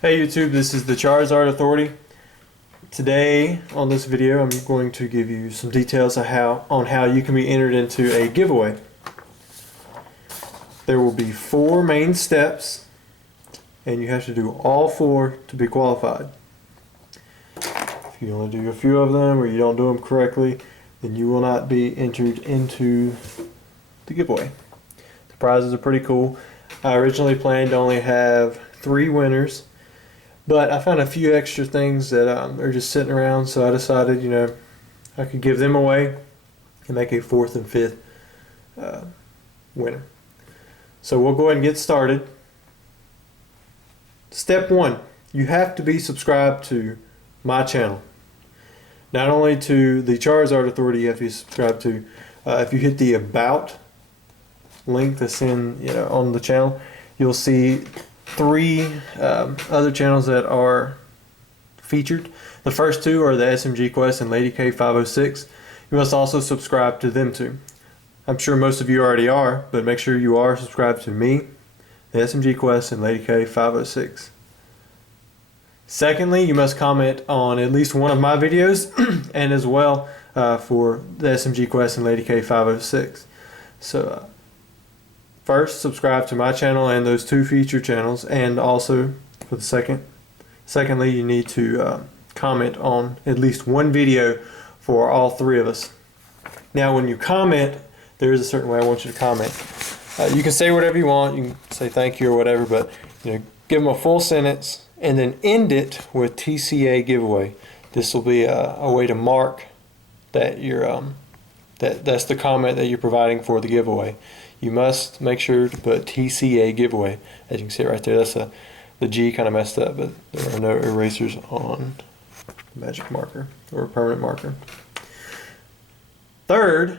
Hey YouTube, this is the Charizard Authority. Today on this video I'm going to give you some details on how you can be entered into a giveaway. There will be 4 main steps and you have to do all 4 to be qualified. If you only do a few of them or you don't do them correctly, then you will not be entered into the giveaway. The prizes are pretty cool. I originally planned to only have 3 winners, but I found a few extra things that are just sitting around, so I decided, I could give them away and make a 4th and 5th winner. So we'll go ahead and get started. Step 1, you have to be subscribed to my channel. Not only to the Charizard Authority, you have to be subscribed to. If you hit the About link that's in, on the channel, you'll see 3 other channels that are featured. The first 2 are the SMG Quest and Lady K 506. You must also subscribe to them too. I'm sure most of you already are, but make sure you are subscribed to me, the SMG Quest, and Lady K 506. Secondly, you must comment on at least one of my videos and as well for the SMG Quest and Lady K 506. So first, subscribe to my channel and those 2 featured channels, and also for the secondly, you need to comment on at least one video for all 3 of us. Now, when you comment, there is a certain way I want you to comment. You can say whatever you want. You can say thank you or whatever, but give them a full sentence and then end it with TCA giveaway. This will be a way to mark that you're that's the comment that you're providing for the giveaway. You must make sure to put TCA giveaway. As you can see right there, that's the G kind of messed up, but there are no erasers on the magic marker or permanent marker. Third,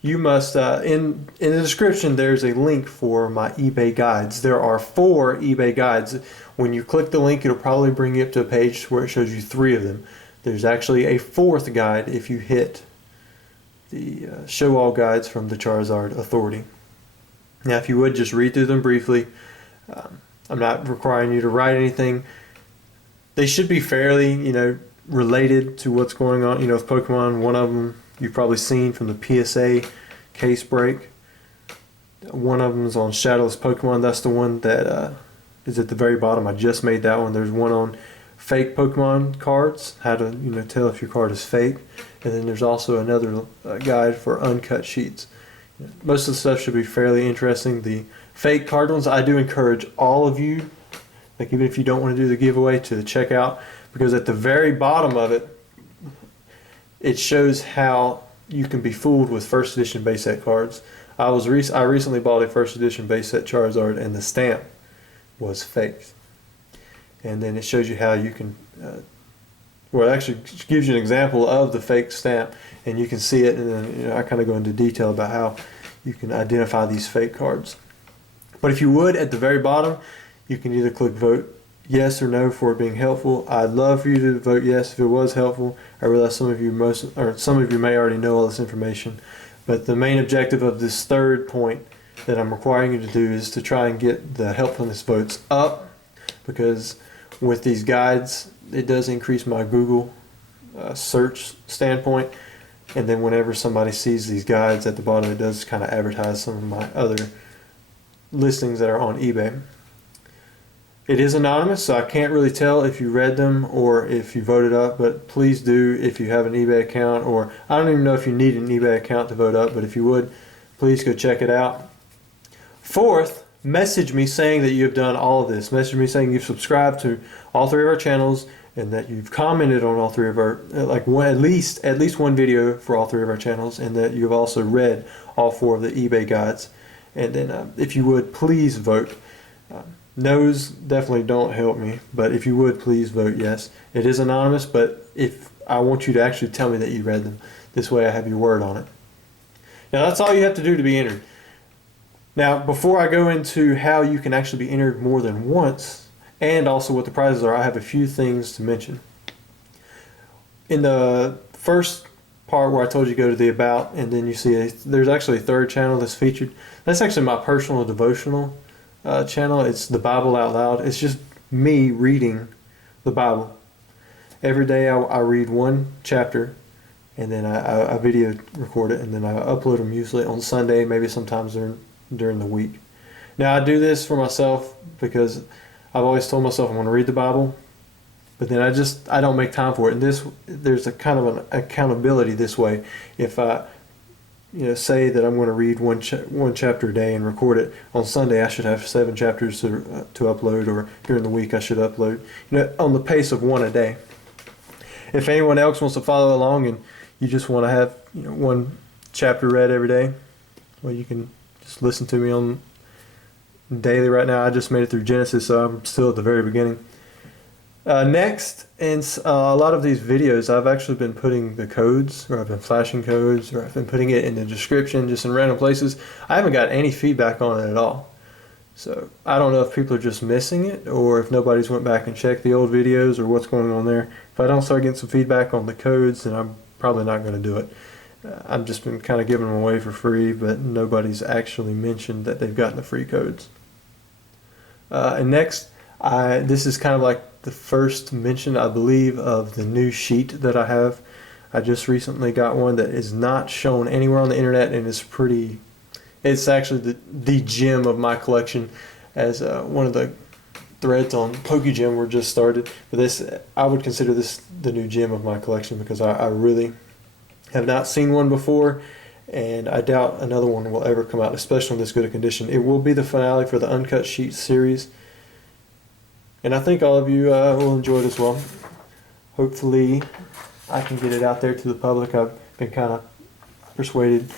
you must, in the description, there's a link for my eBay guides. There are 4 eBay guides. When you click the link, it'll probably bring you up to a page where it shows you 3 of them. There's actually a 4th guide if you hit the show all guides from the Charizard Authority. Now, if you would just read through them briefly. I'm not requiring you to write anything. They should be fairly, related to what's going on. With Pokemon, one of them you've probably seen from the PSA case break. One of them is on Shadowless Pokemon. That's the one that is at the very bottom. I just made that one. There's one on fake Pokemon cards, how to tell if your card is fake, and then there's also another guide for uncut sheets. Most of the stuff should be fairly interesting. The fake card ones, I do encourage all of you, like even if you don't want to do the giveaway, to check out, because at the very bottom of it, it shows how you can be fooled with first edition base set cards. I recently bought a first edition base set Charizard and the stamp was fake. And then it shows you how you can, well, it actually gives you an example of the fake stamp, and you can see it, and then I kind of go into detail about how you can identify these fake cards. But if you would, at the very bottom, you can either click vote yes or no for it being helpful. I'd love for you to vote yes if it was helpful. I realize some of you may already know all this information, but the main objective of this 3rd point that I'm requiring you to do is to try and get the helpfulness votes up, because with these guides, it does increase my Google search standpoint, and then whenever somebody sees these guides at the bottom, it does kind of advertise some of my other listings that are on eBay. It is anonymous, so I can't really tell if you read them or if you voted up, but please do if you have an eBay account, or I don't even know if you need an eBay account to vote up, but if you would, please go check it out. 4th, message me saying that you have done all of this. Message me saying you've subscribed to all 3 of our channels and that you've commented on all 3 of our, at least one video for all 3 of our channels, and that you've also read all 4 of the eBay guides. And then if you would, please vote. No's definitely don't help me, but if you would, please vote yes. It is anonymous, but if I want you to actually tell me that you read them. This way I have your word on it. Now, that's all you have to do to be entered. Now, before I go into how you can actually be entered more than once, and also what the prizes are, I have a few things to mention. In the first part where I told you to go to the About, and then you see there's actually a 3rd channel that's featured. That's actually my personal devotional channel. It's the Bible Out Loud. It's just me reading the Bible. Every day I read one chapter, and then I video record it, and then I upload them usually on Sunday, maybe sometimes during the week. Now I do this for myself because I've always told myself I'm going to read the Bible, but then I don't make time for it. And there's a kind of an accountability this way. If I say that I'm going to read one chapter a day and record it, on Sunday I should have 7 chapters to upload, or during the week I should upload, on the pace of one a day. If anyone else wants to follow along and you just want to have one chapter read every day, well, you can just listen to me on daily. Right now I just made it through Genesis, so I'm still at the very beginning. Next, in a lot of these videos, I've actually been putting the codes, or I've been flashing codes, or I've been putting it in the description, just in random places. I haven't got any feedback on it at all. So I don't know if people are just missing it, or if nobody's went back and checked the old videos, or what's going on there. If I don't start getting some feedback on the codes, then I'm probably not going to do it. I've just been kind of giving them away for free, but nobody's actually mentioned that they've gotten the free codes. And next, this is kind of like the first mention, I believe, of the new sheet that I have. I just recently got one that is not shown anywhere on the internet, and it's actually the gem of my collection, as one of the threads on PokeGem were just started. But I would consider this the new gem of my collection, because I really have not seen one before, and I doubt another one will ever come out, especially in this good a condition. It will be the finale for the Uncut Sheet series, and I think all of you will enjoy it as well. Hopefully I can get it out there to the public. I've been kind of persuaded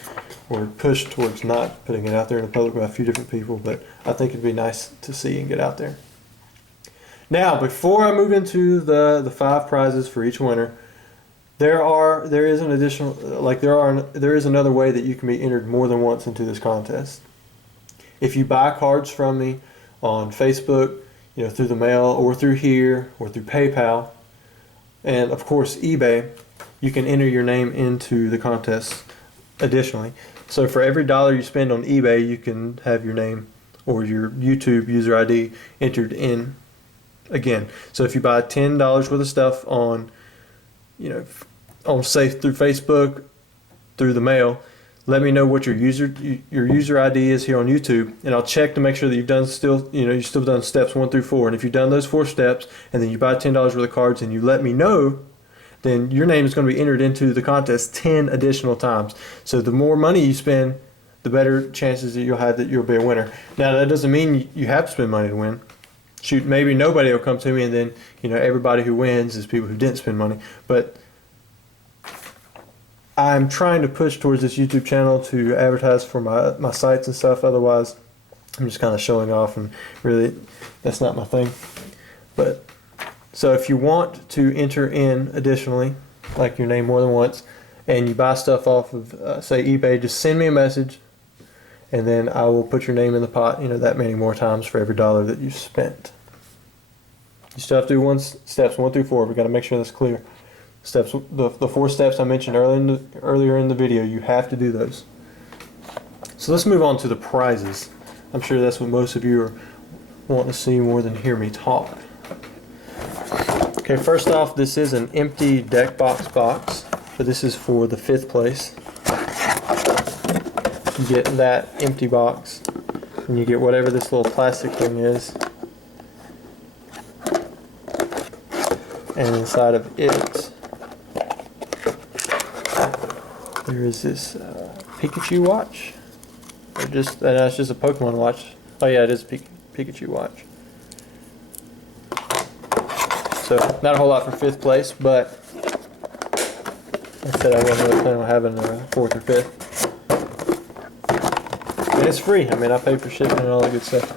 or pushed towards not putting it out there in the public by a few different people, but I think it'd be nice to see and get out there. Now, before I move into the 5 prizes for each winner, there is an additional, there is another way that you can be entered more than once into this contest. If you buy cards from me on Facebook, through the mail, or through here, or through PayPal, and of course eBay, you can enter your name into the contest additionally. So for every $1 you spend on eBay, you can have your name or your YouTube user ID entered in again. So if you buy $10 worth of stuff on say through Facebook, through the mail, let me know what your user ID is here on YouTube, and I'll check to make sure that you've still done steps 1 through 4. And if you've done those 4 steps, and then you buy $10 worth of cards, and you let me know, then your name is going to be entered into the contest 10 additional times. So the more money you spend, the better chances that you'll have that you'll be a winner. Now that doesn't mean you have to spend money to win. Shoot, maybe nobody will come to me, and then everybody who wins is people who didn't spend money. But I'm trying to push towards this YouTube channel to advertise for my sites and stuff. Otherwise, I'm just kind of showing off, and really, that's not my thing. But so if you want to enter in additionally, like your name more than once, and you buy stuff off of, say, eBay, just send me a message, and then I will put your name in the pot, that many more times for every $1 that you spent. You still have to do steps 1 through 4. We've got to make sure that's clear. Steps, the 4 steps I mentioned earlier in the video, you have to do those. So let's move on to the prizes. I'm sure that's what most of you are wanting to see more than hear me talk. Okay, first off, this is an empty deck box, but this is for the 5th place. You get that empty box, and you get whatever this little plastic thing is. And inside of it, there is this Pikachu watch. That's just a Pokemon watch. Oh yeah, it is a Pikachu watch. So not a whole lot for 5th place, but I said I wasn't really planning on having a 4th or 5th. And it's free. I paid for shipping and all that good stuff.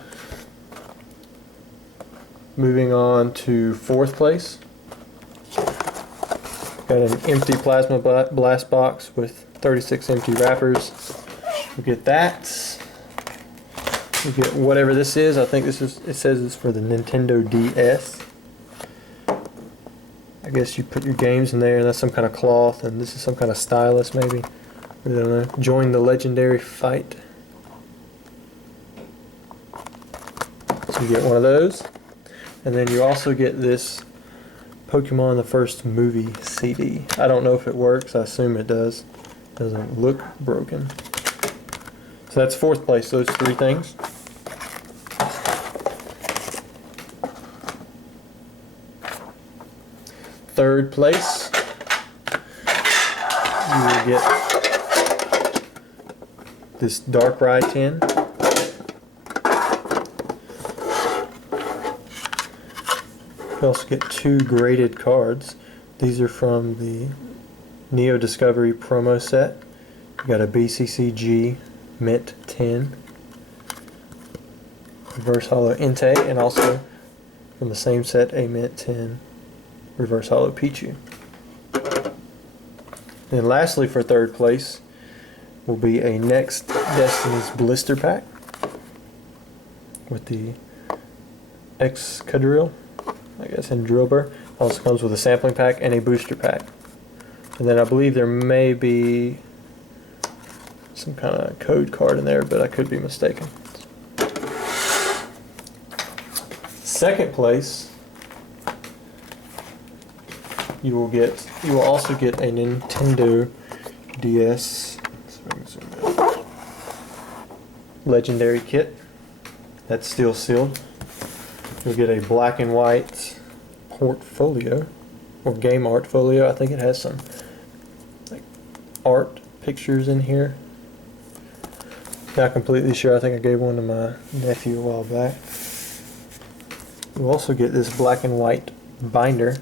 Moving on to 4th place. Got an empty plasma blast box with 36 empty wrappers. We get that. We get whatever this is. I think it says it's for the Nintendo DS. I guess you put your games in there, and that's some kind of cloth, and this is some kind of stylus maybe. I don't know. Join the legendary fight. So you get one of those. And then you also get this Pokemon the First Movie CD. I don't know if it works. I assume it does. Doesn't look broken. So that's fourth place, those three things. Third place, you will get this Darkrai tin. You also get two graded cards. These are from the Neo Discovery promo set. You got a BCCG Mint 10, Reverse Holo Entei, and also from the same set a Mint 10 Reverse Holo Pichu. Then lastly, for third place will be a Next Destiny's blister pack with the Excadrill, I guess, and Drillbur. Also comes with a sampling pack and a booster pack. And then I believe there may be some kind of code card in there, but I could be mistaken. Second place, you will also get a Nintendo DS Legendary kit. That's still sealed. You'll get a black and white portfolio, or game art folio. I think it has some like art pictures in here. Not completely sure. I think I gave one to my nephew a while back. You'll also get this black and white binder.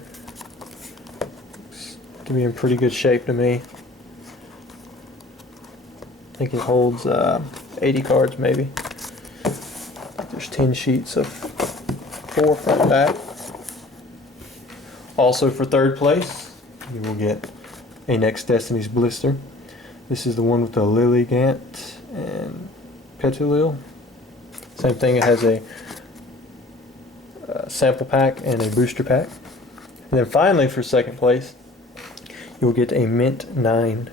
Looks to be in pretty good shape to me. I think it holds 80 cards maybe. There's 10 sheets of 4 front and back. Also for third place, you will get a Next Destiny's blister. This is the one with the Lilligant and Petilil. Same thing, it has a sample pack and a booster pack. And then finally for second place, you'll get a Mint 9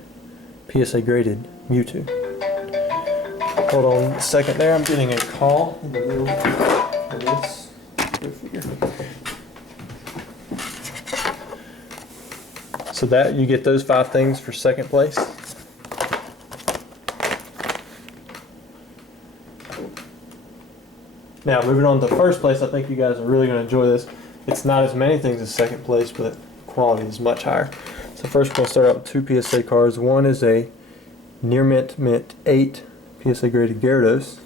PSA graded Mewtwo. Hold on a second there, I'm getting a call. So that you get those 5 things for second place. Now moving on to first place, I think you guys are really going to enjoy this. It's not as many things as second place, but quality is much higher. So first we're going to start out with 2 PSA cards. One is a Near Mint 8 PSA graded Gyarados,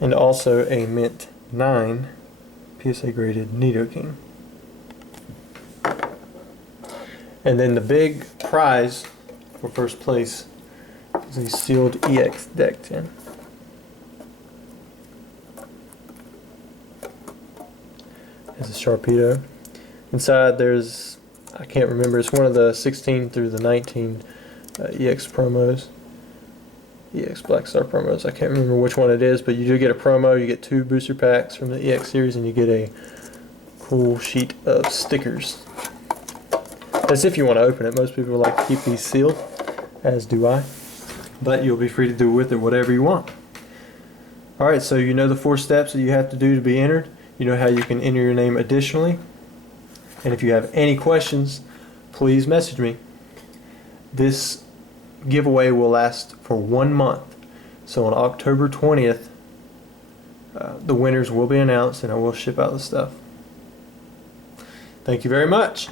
and also a Mint 9 PSA graded Nidoking. And then the big prize for first place is a sealed EX deck tin. There's a Sharpedo. Inside there's, I can't remember, it's one of the 16 through the 19 EX promos. EX Black Star promos. I can't remember which one it is, but you do get a promo. You get 2 booster packs from the EX series, and you get a cool sheet of stickers. As if you want to open it. Most people like to keep these sealed, as do I. But you'll be free to do with it whatever you want. Alright, so you know the 4 steps that you have to do to be entered. You know how you can enter your name additionally. And if you have any questions, please message me. This giveaway will last for 1 month. So on October 20th, the winners will be announced and I will ship out the stuff. Thank you very much.